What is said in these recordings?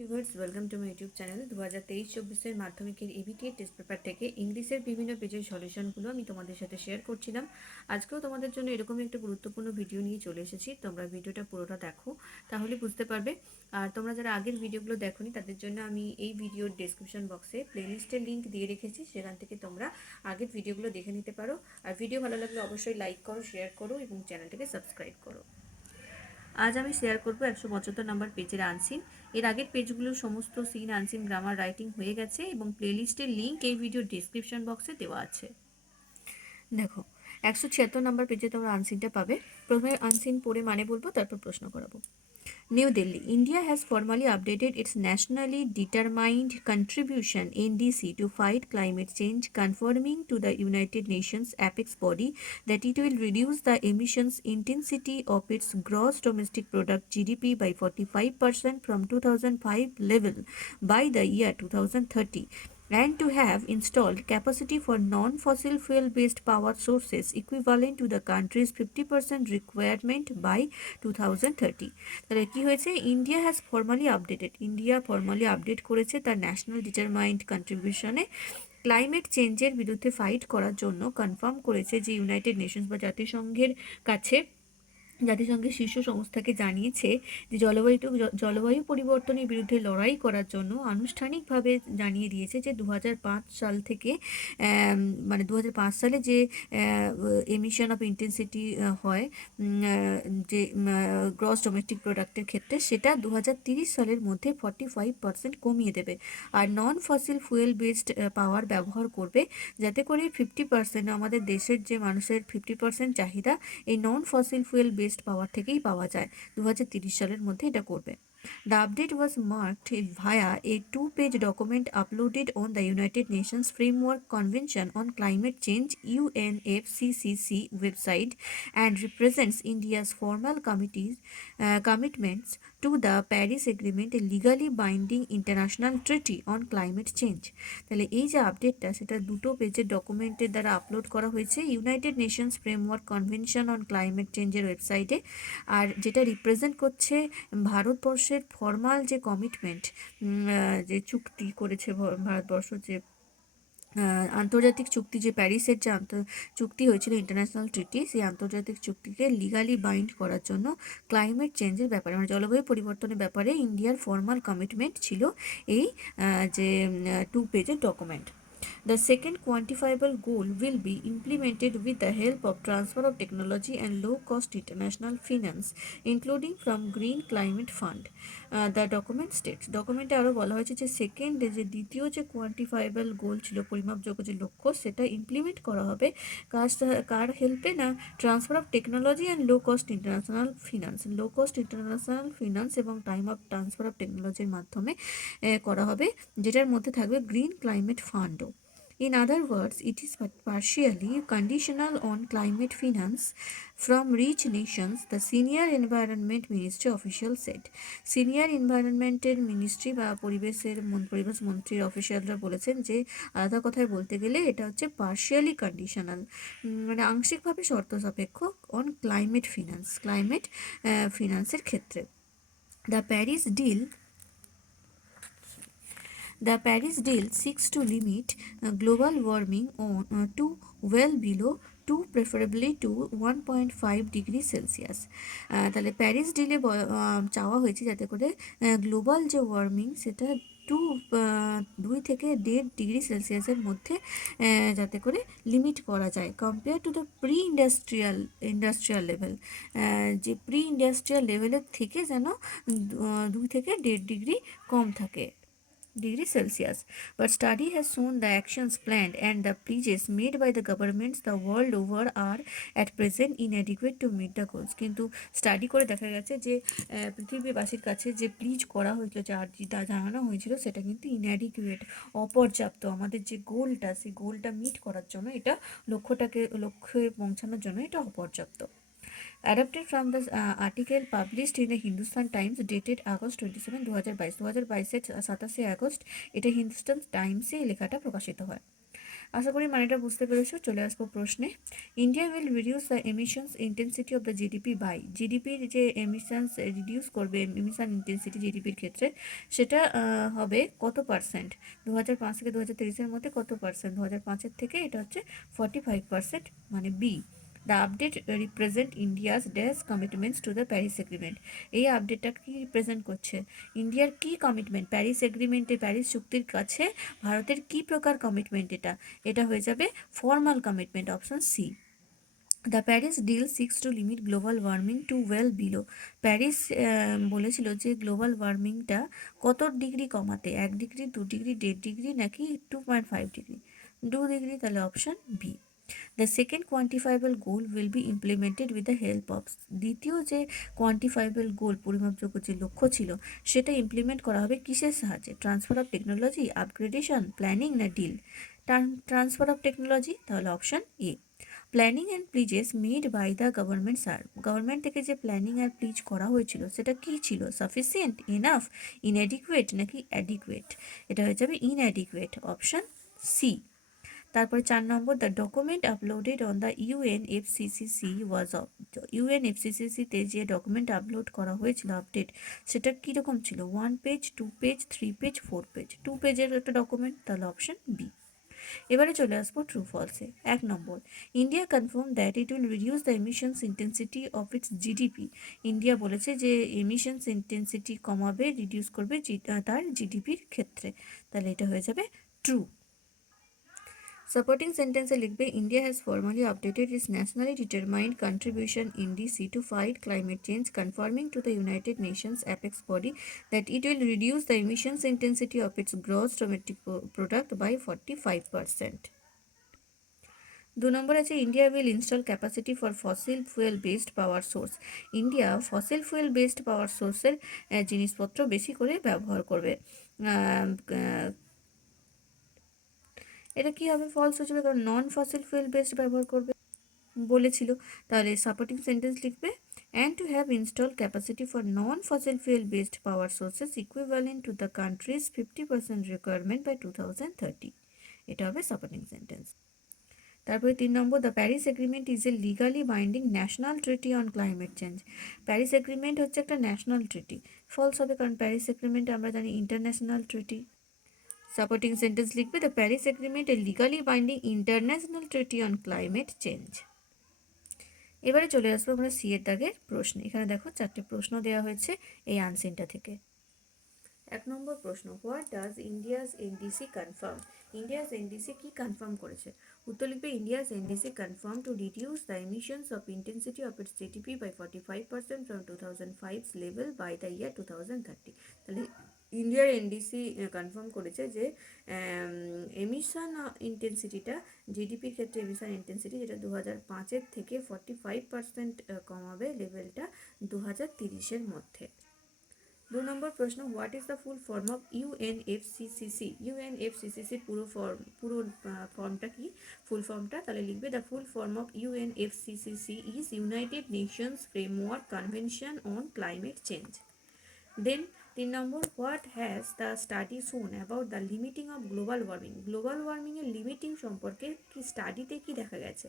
Viewers welcome to my YouTube channel. 2023-24 মাধ্যমিকের ABTA test paper থেকে ইংলিশের বিভিন্ন পেজের সলিউশনগুলো আমি তোমাদের সাথে শেয়ার করছিলাম। আজকেও তোমাদের জন্য এরকমই একটা গুরুত্বপূর্ণ ভিডিও নিয়ে চলে এসেছি। তোমরা ভিডিওটা পুরোটা দেখো, তাহলে বুঝতে পারবে। আর তোমরা যারা আগের ভিডিওগুলো দেখোনি তাদের জন্য আমি এই ভিডিওর ডেসক্রিপশন বক্সে প্লেলিস্টের লিঙ্ক দিয়ে রেখেছি, সেখান থেকে তোমরা আগের ভিডিওগুলো দেখে নিতে পারো। আর ভিডিও ভালো লাগলে অবশ্যই লাইক করো, শেয়ার করো এবং চ্যানেলটাকে সাবস্ক্রাইব করো। আজ আমি শেয়ার করব 175 নম্বর পেজের আনসিন। এর আগের পেজগুলোর সমস্ত সিন, আনসিন, গ্রামার, রাইটিং হয়ে গেছে এবং প্লেলিস্টের লিঙ্ক এই ভিডিওর ডিসক্রিপশন বক্সে দেওয়া আছে। দেখো, 176 নম্বর পেজে তোমরা আনসিনটা পাবে। প্রথমে আনসিন পড়ে মানে বলবো, তারপর প্রশ্ন করাবো। New Delhi, India has formally updated its nationally determined contribution (NDC) to fight climate change, confirming to the United Nations apex body that it will reduce the emissions intensity of its gross domestic product (GDP) by 45% from 2005 level by the year 2030. And to have installed capacity for non-fossil fuel-based power sources equivalent to the country's 50% requirement by 2030. তাহলে কি হয়েছে? India has formally updated, India formally update করেছে তার national determined কন্ট্রিবিউশনে climate চেঞ্জের বিরুদ্ধে fight করার জন্য confirm করেছে যে ইউনাইটেড নেশনস বা জাতিসংঘের কাছে, জাতিসংঘের শীর্ষ সংস্থাকে জানিয়েছে যে জলবায়ু পরিবর্তনের বিরুদ্ধে লড়াই করার জন্য আনুষ্ঠানিকভাবে জানিয়ে দিয়েছে যে 2005 সাল থেকে মানে 2005 সালে যে এমিশন অফ ইন্টেন্সিটি হয় যে গ্রস ডোমেস্টিক প্রোডাক্টের ক্ষেত্রে, সেটা 2030 সালের মধ্যে 45% কমিয়ে দেবে। আর non fossil fuel based power ব্যবহার করবে, যাতে করে 50% আমাদের দেশের যে মানুষের 50% চাহিদা এই নন ফসিল ফুয়েল বেসড পাওয়ার থেকেই পাওয়া যায়। 2030 সালের মধ্যে এটা করবে। The update was marked via a two-page document uploaded on the United Nations Framework Convention on Climate Change (UNFCCC) website and represents India's formal commitments to the Paris Agreement, a legally binding international treaty on climate change. তাহলে এই যে আপডেটটা, সেটা দুটো পেজের ডকুমেন্টের দ্বারা upload করা হয়েছে United Nations framework convention on climate চেঞ্জের ওয়েবসাইটে। আর যেটা রিপ্রেজেন্ট করছে ভারতবর্ষের ফর্মাল যে কমিটমেন্ট, যে চুক্তি করেছে ভারতবর্ষ, যে আন্তর্জাতিক চুক্তি, যে প্যারিসের যে চুক্তি হয়েছিল ইন্টারন্যাশনাল ট্রিটি, সেই আন্তর্জাতিক চুক্তিকে লিগালি বাইন্ড করার জন্য ক্লাইমেট চেঞ্জের ব্যাপারে, মানে জলবায়ু পরিবর্তনের ব্যাপারে ইন্ডিয়ার ফর্মাল কমিটমেন্ট ছিল এই যে টু পেজের document. The second quantifiable goal will be implemented with the help of transfer of technology and low-cost international finance, including from Green Climate Fund. The document states, ডকুমেন্টে আরও বলা হয়েছে যে সেকেন্ড, যে দ্বিতীয় যে কোয়ান্টিফাইবল গোল ছিল, পরিমাপযোগ্য যে লক্ষ্য, সেটা ইমপ্লিমেন্ট করা হবে কার হেল্পে? না, transfer of technology and low cost international finance এবং টাইম অফ ট্রান্সফার অফ টেকনোলজির মাধ্যমে করা হবে, যেটার মধ্যে থাকবে গ্রিন ক্লাইমেট ফান্ডও। In other words, it is partially conditional on climate finance from rich nations, the senior environment ministry official said. Senior এনভায়রনমেন্টের মিনিস্ট্রি বা পরিবেশ মন্ত্রীর অফিসিয়ালরা বলেছেন যে, আলাদা কথায় বলতে গেলে এটা হচ্ছে পার্শিয়ালি কন্ডিশনাল, মানে আংশিকভাবে শর্ত সাপেক্ষ, অন ক্লাইমেট ফিনান্সের ক্ষেত্রে। The Paris deal seeks to limit global warming to well below 2, preferably to 1.5 degree Celsius. তাহলে প্যারিস ডিলে চাওয়া হয়েছে যাতে করে গ্লোবাল যে ওয়ার্মিং, সেটা 2 থেকে 1.5 ডিগ্রি সেলসিয়াসের মধ্যে যাতে করে লিমিট করা যায়, compare to the pre industrial level, যে প্রি ইন্ডাস্ট্রিয়াল লেভেলের থেকে যেন 2 থেকে 1.5 ডিগ্রি কম থাকে, degree Celsius. But study has shown the actions planned and the pledges made by the governments the world over are at present inadequate to meet the goals. কিন্তু study করে দেখা গেছে যে পৃথিবীবাসীর কাছে যে প্লিজ করা হয়েছিল, যে আর্জি জানানো হয়েছিল, সেটা কিন্তু ইনঅ্যাডিকুয়েট, অপর্যাপ্ত। আমাদের যে গোলটা, সেই গোলটা মিট করার জন্য, এটা লক্ষ্যে পৌঁছানোর জন্য এটা অপর্যাপ্ত। Adapted from the article published in the Hindustan Times dated August 27, 2022, 27 August এটা হিন্দুস্তান টাইমসে লেখাটা প্রকাশিত হয়। আশা করি মানেটা বুঝতে পেরেছো। চলে আসবো প্রশ্নে। India will reduce the emissions intensity of the GDP by, জিডিপির যে এমিশনস রিডিউস করবে, এমিশন ইন্টেন্সিটি জিডিপির ক্ষেত্রে, সেটা হবে কত পার্সেন্ট? 2005 থেকে 2030-এর মধ্যে কত পার্সেন্ট? 2005-এর থেকে এটা হচ্ছে 45%, মানে B. The update represent India's dash commitments to the Paris agreement. এই আপডেটটা কি রিপ্রেজেন্ট করছে? ইন্ডিয়ার কি কমিটমেন্ট প্যারিস এগ্রিমেন্টে, প্যারিস চুক্তির কাছে ভারতের কি প্রকার কমিটমেন্ট? এটা হয়ে যাবে formal commitment, option C. The Paris deal seeks to limit global warming to well below. Paris বলেছিল যে গ্লোবাল ওয়ার্মিংটা কত ডিগ্রি কমাতে, 1 ডিগ্রি, 2 ডিগ্রি, 1.5 ডিগ্রি, নাকি 2.5 ডিগ্রি? 2 ডিগ্রি, তাহলে option B. The second quantifiable goal will be implemented with the help of. দ্বিতীয় যে quantifiable গোল, পরিমাপযোগ্য যে লক্ষ্য ছিল, সেটা ইমপ্লিমেন্ট করা হবে কিসের সাহায্যে? Transfer of technology, upgradation, planning, না ডিল? ট্রান্সফার অফ টেকনোলজি, তাহলে option A. Planning and pledges made by the government sir. Government থেকে যে প্ল্যানিং আর প্লিজ করা হয়েছিল সেটা কি ছিল? সাফিসিয়েন্ট, এনাফ, ইনঅ্যাডিকুয়েট, নাকি অ্যাডিকুয়েট? এটা হয়ে যাবে ইনঅ্যাডিকুয়েট, অপশন সি। তারপরে 4 নম্বর, the document uploaded on the UNFCCC was of. ইউএনএফসিসিসিতে যে ডকুমেন্ট আপলোড করা হয়েছিল, আপডেট, সেটা কীরকম ছিল? 1 পেজ, 2 পেজ, 3 পেজ, 4 পেজ? 2 পেজের একটা ডকুমেন্ট, তাহলে অপশন বি। এবারে চলে আসবো ট্রু ফলসে। 1 নম্বর, India confirm that it will reduce the emissions intensity of its GDP. India বলেছে যে এমিশনস ইন্টেন্সিটি কমাবে, রিডিউস করবে তার জিডিপির ক্ষেত্রে, তাহলে এটা হয়ে যাবে ট্রু। সাপোর্টিং সেন্টেন্সে লিখবে India has formally updated its nationally determined contribution NDC to fight climate change, confirming to the United Nations apex body that it will reduce the emissions intensity of its gross domestic product by 45%। 2 নম্বর আছে India will install capacity for fossil fuel based power source. India fossil fuel based power সোর্সের জিনিসপত্র বেশি করে ব্যবহার করবে। এটা কি হবে? ফলস হয়ে যাবে, কারণ নন ফসিল ফুয়েল বেসড ব্যবহার করবে বলেছিল। তাহলে সাপোর্টিং সেন্টেন্স লিখবে and to have install capacity for non fossil fuel based power sources equivalent to the country's 50% requirement by 2030। এটা হবে সাপোর্টিং সেন্টেন্স। তারপরে 3 নম্বর, the Paris agreement is a legally binding national treaty on climate change. Paris agreement হচ্ছে একটা national ট্রিটি। False হবে, কারণ Paris agreement আমরা জানি ইন্টারন্যাশনাল ট্রিটি। সাপোর্টিং সেন্টেন্স লিখবে the Paris agreement A legally binding international treaty on climate change. এবারে চলে আসবো আমরা সি এর দাগের প্রশ্নে। এখানে দেখো 4টে প্রশ্ন দেওয়া হয়েছে এই আনসিনটা থেকে। 1 নম্বর প্রশ্ন, what does India's NDC confirm? India's NDC কি কনফার্ম করেছে? উত্তর লিখবে India's NDC confirm to reduce the emissions of intensity of its GDP by 45% from 2005's level by the year 2030। তাহলে ইন্ডিয়ার এনডিসি কনফার্ম করেছে যে এমিশন ইন্টেন্সিটিটা, জিডিপির ক্ষেত্রে এমিশন ইন্টেন্সিটি, যেটা 2005-এর থেকে 45% কমাবে লেভেলটা 2030-এর মধ্যে। 2 নম্বর প্রশ্ন, what is the full form of UNFCCC? ইউএনএফসিসিসির পুরো ফর্মটা কি? ফুল ফর্মটা তাহলে লিখবে the full form of UNFCCC is United Nations framework convention on climate change. Then 3 নম্বর, what has the study shown about the limiting of global warming? Global ওয়ার্মিংয়ের limiting সম্পর্কে কি স্টাডিতে কি দেখা গেছে?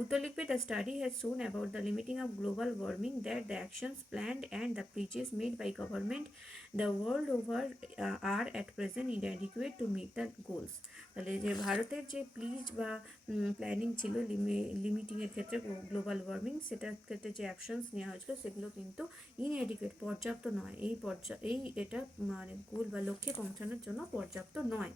উত্তর লিখবে the study has shown about the limiting of global warming that the actions planned and the pledges made by government the world over are at present inadequate to meet the goals. তাহলে যে ভারতের যে please বা planning ছিল লিমিটিংয়ের ক্ষেত্রে global warming, সেটার ক্ষেত্রে যে অ্যাকশনস নেওয়া হয়েছিল সেগুলো কিন্তু ইনএডিকুয়েট, পর্যাপ্ত নয়। এটা মানে গোল বা লক্ষ্যে পৌঁছানোর জন্য পর্যাপ্ত নয়।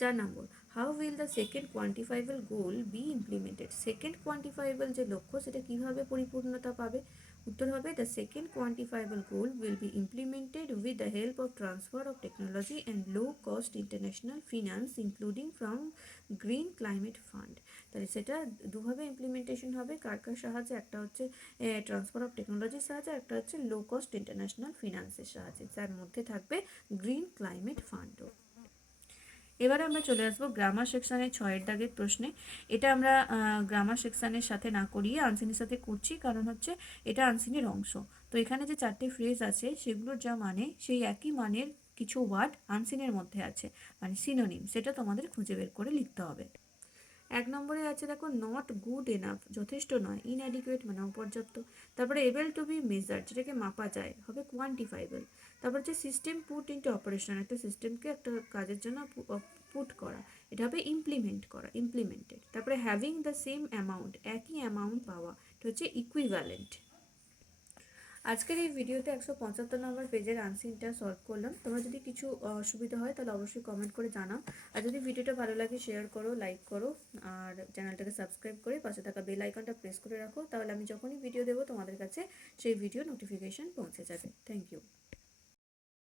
4 নম্বর, how will the second quantifiable goal be implemented? Second quantifiable যে লক্ষ্য সেটা কিভাবে পরিপূর্ণতা পাবে? উত্তর হবে the second quantifiable goal will be implemented with the help of transfer of technology and low cost international finance including from green climate fund. তাহলে সেটা দুভাবে ইমপ্লিমেন্টেশন হবে। কার কার সাহায্যে? একটা হচ্ছে ট্রান্সফার অফ টেকনোলজির সাহায্যে, একটা হচ্ছে লো কস্ট ইন্টারন্যাশনাল ফিনান্সের সাহায্যে, যার মধ্যে থাকবে গ্রিন ক্লাইমেট ফান্ডও। এবারে আমরা চলে আসবো গ্রামার সেকশানের 6-এর দাগের প্রশ্নে। এটা আমরা গ্রামার সেকশানের সাথে না করিয়ে আনসিনের সাথে করছি, কারণ হচ্ছে এটা আনসিনের অংশ। তো এখানে যে 4টে ফ্রেজ আছে সেগুলোর যা মানে সেই একই মানের কিছু ওয়ার্ড আনসিনের মধ্যে আছে, মানে সিনোনিম, সেটা তোমাদের খুঁজে বের করে লিখতে হবে। 1 নম্বরে আছে দেখো নট গুড এনাফ, যথেষ্ট নয়, ইনঅ্যাডিকুয়েট মানে অপর্যাপ্ত। তারপরে এবেল টু বি মেজার্ড, যেটাকে মাপা যায়, হবে কোয়ান্টিফাইবল। তারপর হচ্ছে সিস্টেম পুট ইনটু অপারেশন, একটা সিস্টেমকে একটা কাজের জন্য পুট করা, এটা হবে ইমপ্লিমেন্ট করা, ইমপ্লিমেন্টেড। তারপরে হ্যাভিং দ্য সেম অ্যামাউন্ট, একই অ্যামাউন্ট পাওয়া, এটা হচ্ছে ইকুইভ্যালেন্ট। আজকের এই ভিডিওতে 175 নম্বর পেজের আনসিনটা সলভ করলাম। তোমরা যদি কিছু অসুবিধা হয় তাহলে অবশ্যই কমেন্ট করে জানাও। আর যদি ভিডিওটা ভালো লাগে শেয়ার করো, লাইক করো, আর চ্যানেলটাকে সাবস্ক্রাইব করে পাশে থাকা বেল আইকনটা প্রেস করে রাখো, তাহলে আমি যখনই ভিডিও দেবো তোমাদের কাছে সেই ভিডিও নোটিফিকেশন পৌঁছে যাবে। Thank you.